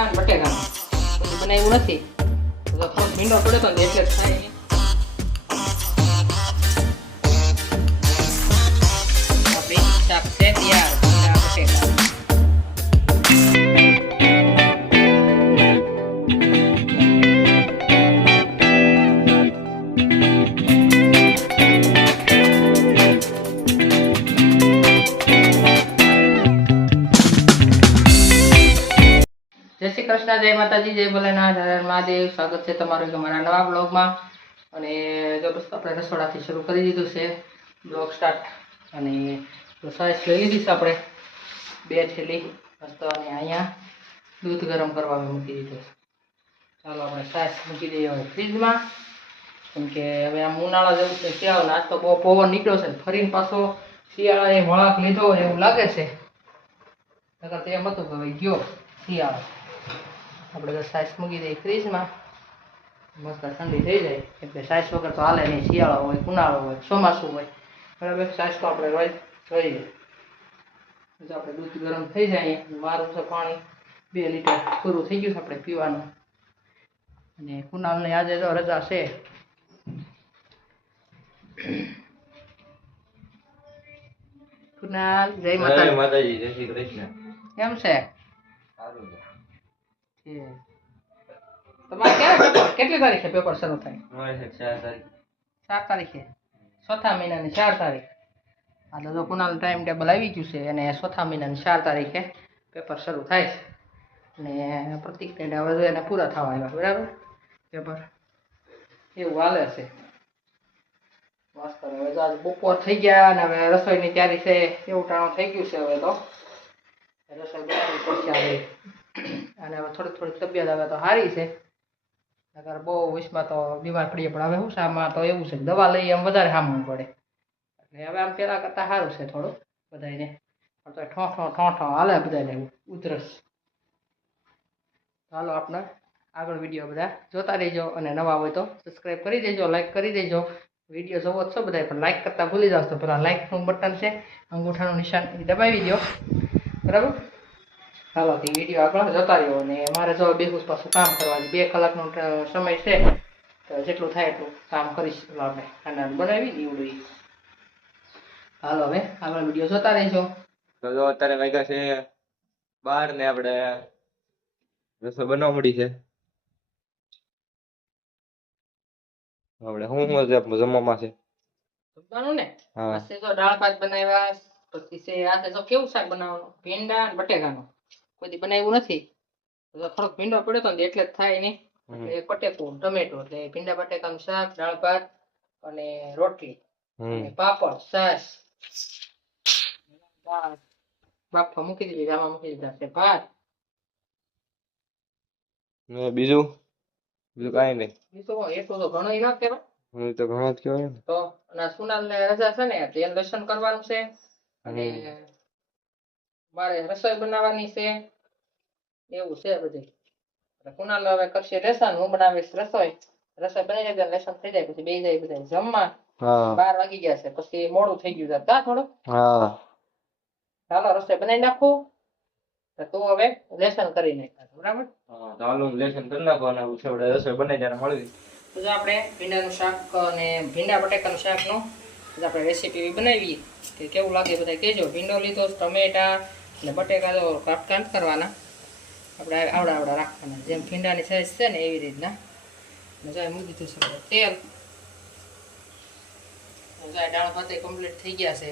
ભીંડા અને બટેકાનો પછી બનાવ્યું નથી તો થોડોક ભીંડો પડ્યો તો ને એટલે જ થાય નહીં. આપણી શાક છે તૈયાર ભીંડા બટેકા. જય શ્રી કૃષ્ણ, જય માતાજી, જય ભોલેનાથ, હર હર મહાદેવ. સ્વાગત છે તમારું અમારા નવા બ્લોગમાં. અને જો બસ આપણે રસોડાથી શરૂ કરી દીધું છે બ્લોગ સ્ટાર્ટ. અને સાઈઝ લઈ લીધી છે આપણે 2 થેલી મસ્ત. અને અહીંયા દૂધ ગરમ કરવા મૂકી દીધું. ચાલો આપણે સાઈઝ મૂકી દઈએ હવે ફ્રીજમાં, કેમ કે હવે આમ ઉનાળા જેવું છે. શિયાળો આજ તો બહુ પવન નીકળ્યો છે, ફરીને પાછો શિયાળાએ વળાંક લીધો એવું લાગે છે. નકર તો એમ હતું કે હવે ગયો શિયાળો. આપણે તો સાઈઝ મૂકી દઈએ ફ્રીજમાં, મસ્ત ઠંડી થઈ જાય. એટલે સાઈઝ વગર તો હાલે નહીં. શિયાળો હોય, ઉનાળો હોય, ચોમાસું હોય, બરાબર. સાઈઝ તો આપણે રોજ જોઈએ. જો આપણે દૂધ ગરમ થઈ જાય, મારું છે પાણી 2 લીટર પૂરું થઈ ગયું છે આપણે પીવાનું. અને કુનાલને આજે તો રજા છે. કુનાલ, જય માતાજી. જય શ્રી કૃષ્ણ. કેમ છે? સારું છે. તમારે ક્યારે પેપર, કેટલી તારીખે પેપર શરૂ થાય? મારે 4 તારીખ. 4 તારીખે, ચોથા મહિનાની 4 તારીખ. આ તો કુનાલ ટાઈમ ટેબલ આવી ગયું છે અને ચોથા મહિનાની 4 તારીખે પેપર શરૂ થાય છે. અને પ્રતિકને હવે એને પૂરા થવા આવ્યા, બરાબર. પેપર એવું હાલે છે. મસ્ત. હવે તો બપોર થઈ ગયા અને હવે રસોઈની તૈયારી છે. એવું ટાણું થઈ ગયું છે. હવે તો રસોઈ બનાવવી પડશે આવે. અને હવે થોડીક તબિયત હવે તો સારી છે. નકર બહુ વિશમાં તો બીમાર પડીએ. પણ હવે શું છે, આમાં તો એવું છે દવા લઈએ એમ વધારે સામવું પડે. એટલે હવે આમ પહેલાં કરતાં સારું છે થોડું બધાને. પણ તો ઠોઠો હાલે બધાને ઉધરસ. ચાલો આપણે આગળ વિડીયો બધા જોતા રહેજો. અને નવા હોય તો સબસ્ક્રાઈબ કરી દેજો, લાઈક કરી દેજો. વિડીયો જોવો છો બધા, પણ લાઈક કરતાં ભૂલી જાવ તો પેલા લાઈકનું બટન છે, અંગૂઠાનું નિશાન, એ દબાવી દો, બરાબર. ચાલો તે વિડીયો આગળ જોતા રહ્યો. અને મારે જો બેહુસ પાછું કામ કરવા 2 કલાકનો સમય છે, તો જેટલું થાય એટલું કામ કરીશ. આપણે ખાના બનાવી દીવડું. હાલો હવે આગળ વિડીયો જોતા રહેજો. તો જો અત્યારે વાગ્યા છે 12 ને આપણે રસોઈ બનાવવા મળી છે. આપણે હું જમવામાં છે જમવાનું ને હા. આજે તો દાળ ભાત બનાવ્યા. પછી છે આજે તો કેવું શાક બનાવવાનું, ભીંડા અને બટેકાનું. કોઈ દી બનાવ્યું નથી તો થોડોક ભીંડો પડ્યો તો ને એટલે જ થાય નહીં. એટલે એક બટેકું, ટમેટો, એટલે ભીંડા બટેકાનું શાક, દાળ ભાત અને રોટલી અને પાપડ, છાશ. બાફા મૂકી દીધી, આમાં મૂકી દીધા છે ભાત. બીજું કાંઈ નહીં. બીજું એટલું તો ઘણું ના કહેવાય. હું તો ઘણો જ કહેવાય ને. તો અને સુનાલ ને રજા છે ને, તેલ લસણ કરવાનું છે. અને મારે રસોઈ બનાવવાની છે. એવું છે બધું. કુનાલ હવે કરશે લેસન, હું બનાવીશ રસોઈ. રસોઈ બની જાય, લેસન થઈ જાય, પછી બેસી જાય બધા જમવા. 12 વાગી ગયા છે, પછી મોડું થઈ ગયું છે થોડું. ચાલો રસોઈ બનાવી નાખું તો તું હવે લેસન કરી નાખ, બરાબર. ચાલો લેસન કરી નાખો અને રસોઈ બનાવી ત્યારે મળવી. તો આપણે ભીંડાનું શાક અને ભીંડા બટેકાનું શાકનું આપણે રેસીપી બનાવીએ કે કેવું લાગે બધા કહેજો. ભીંડો લીધો, ટમેટા અને બટેકા તો કાટ કરવાના આપણે આવડા રાખવાના, જેમ ભીંડાની સાઈઝ છે ને એવી રીતના. જાય મૂકી દીધું છે તેલ. જાય દાળ ભાત કમ્પ્લીટ થઈ ગયા છે.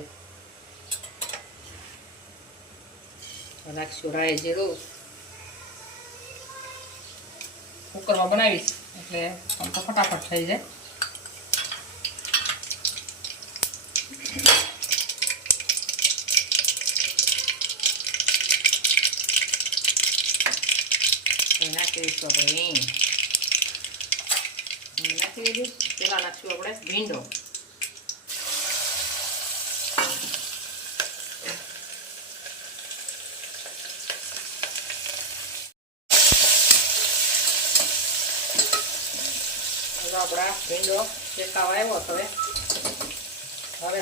નાખશું રાઈ જીરું. કુકરમાં બનાવીશ એટલે આમ તો ફટાફટ થઈ જાય. નાખી દઈશું આપણે નાખી દીધું. પેલા નાખશું આપણે ભીંડો. આપણા ભીંડો શેકાવા આવ્યો હવે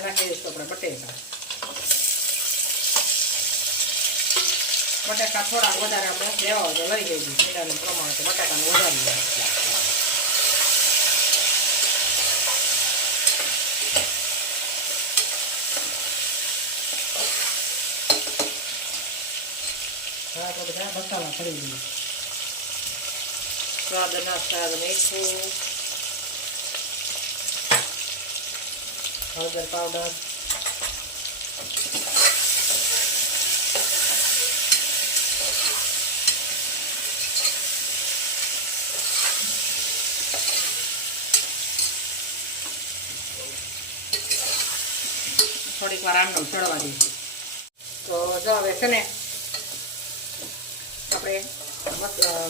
નાખી દઈશું આપણે બટેકા. બટાકા થોડા વધારે આપણે લેવા હોય તો લઈ જઈશું ભીંડાનું પ્રમાણ તો બટાકાનું વધારી દઈએ. હવે આપણે બધા મસાલા કરી દઈએ. સ્વાદ અનુસાર મીઠું, હળદર પાવડર, થોડીક વાર આમનો ચડવા દઈશું. તો જો હવે છે ને આપણે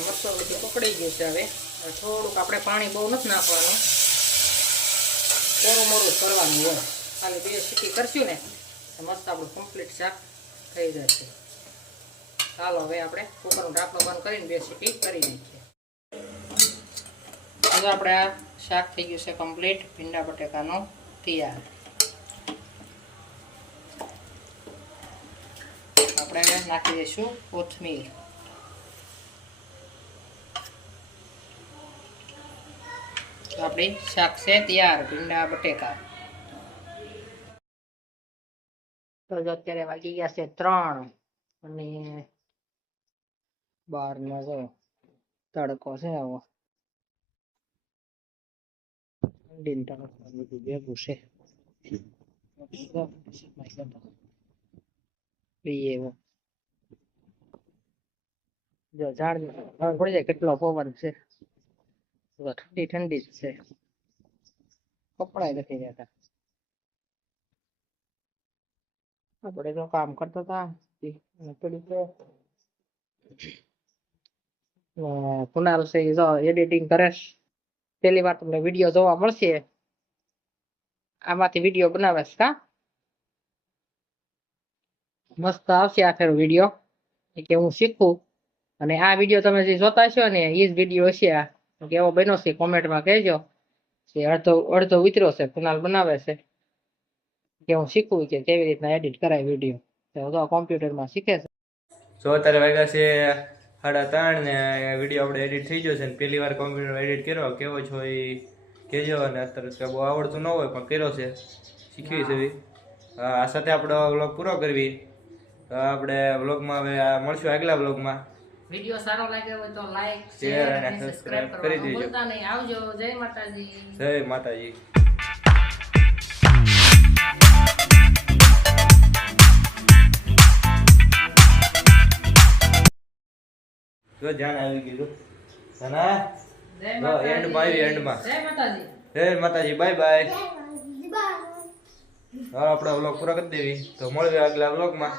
મરચું બધું પકડી ગયું છે. હવે થોડુંક આપણે પાણી બહુ નથી નાખવાનું, કોરું મોરું કરવાનું હોય. ખાલી 2 સીટી કરશું ને તો મસ્ત આપણું કમ્પ્લીટ શાક થઈ જશે. ચાલો હવે આપણે કુકરનું ઢાંકણું બંધ કરીને 2 સીટી કરી નાખીએ. હવે આપણે આ શાક થઈ ગયું છે કમ્પ્લીટ, ભીંડા બટેકાનું તૈયાર. આપણે નાખી દઈશું કોથમીર. આપણી શાક છે તૈયાર, ભીંડા બટેકા. તો જો અત્યારે વાગી ગયા છે 3 અને 12 જો તડકો છે આવો ઠંડી તડકો બધું ભેગું છે. એવો જો ઝાડ પડી જાય કેટલો પવન છે. ઠંડી ઠંડી જ છે, કપડાય નથી રહેતા. આપણે તો કામ કરતા હતા કુનાલ છે જો એડિટિંગ કરે. પહેલી વાર તમને વિડીયો જોવા મળશે, આમાંથી વિડીયો બનાવે છે. કા મસ્ત આવશે આ ફેર વિડીયો કે હું શીખું. અને આ વિડીયો તમે જે જોતા છો ને એ જ વિડીયો હશે આ, કેવો બન્યો છે કોમેન્ટમાં કહેજો. અડધો ઉતર્યો છે, કુનાલ બનાવે છે કે હું શીખું કે કેવી રીતના એડિટ કરાય વિડીયો, તો કોમ્પ્યુટરમાં શીખે છે. જો અત્યારે વાગ્યા છે 3:30 ને વિડીયો આપણે એડિટ થઈ ગયો છે. ને પહેલી વાર કોમ્પ્યુટર એડિટ કર્યો, કેવો છો એ કહેજો. અને અત્યારે બહુ આવડતું ન હોય પણ કર્યો છે, શીખવી છે. આ સાથે આપણો વ્લોગ પૂરો કરવી. તો આપણે વ્લોગમાં હવે મળશું આગલા વ્લોગમાં. વિડીયો સારો લાગ્યો હોય તો લાઈક, શેર શેર અને અને સબસ્ક્રાઇબ સબસ્ક્રાઇબ કરી કરવાનું દેજો. ભૂલતા નહીં. આવજો. જય માતાજી. જય માતાજી. જો જાન આવી ગયું ધના. જય જો માતાજી. એન્ડમાં આવી, એન્ડમાં. જય માતાજી. જય માતાજી. Bye bye. હવે આપણો વ્લોગ પૂરો કરી દેવી. તો મળીએ આગલા વ્લોગમાં.